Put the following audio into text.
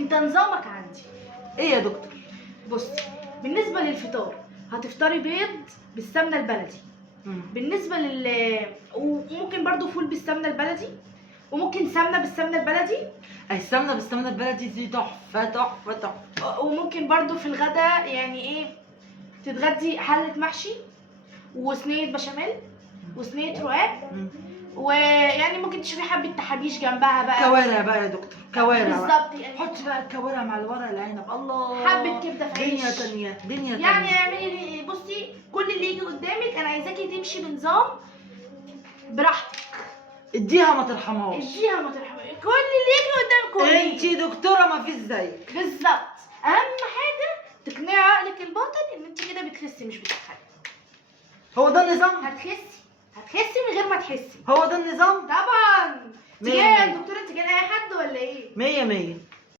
انت نظامك عندي ايه يا دكتور؟ بصي، بالنسبه للفطار هتفطري بيض بالسمنه البلدي. بالنسبه وممكن برضو فول بالسمنه البلدي، وممكن سمنه بالسمنه البلدي. السمنه بالسمنه البلدي دي تحفه تحفه تحفه. وممكن برضو في الغداء يعني ايه، تتغدي حله محشي وصينيه بشاميل وصينيه رقاق، ويعني ممكن تشوفي حبه تحابيش جنبها بقى. كوارع بقى يا دكتور، كوارع بالظبط يعني. حطي بقى الكوارع مع الورق العنب، الله. حبه كبده في عيش. دنيا تانية، دنيا تانية. يعني اعملي بصي، كل اللي يجي قدامك انا عايزاكي تمشي بنظام براحتك. اديها ما ترحمهاش. اديها ما ترحمي، كل اللي يجي قدامك كلي. انتي دكتوره ما فيش زيك. بالظبط. اهم حاجه تقنعي عقلك الباطن ان انت كده بتخسي مش بتتخني. هو ده النظام؟ هتخسي من غير ما تحسي. هو ده النظام؟ طبعا. انت مية جايه يا مية. دكتوره، انت جايه اي حد ولا ايه؟ 100 100.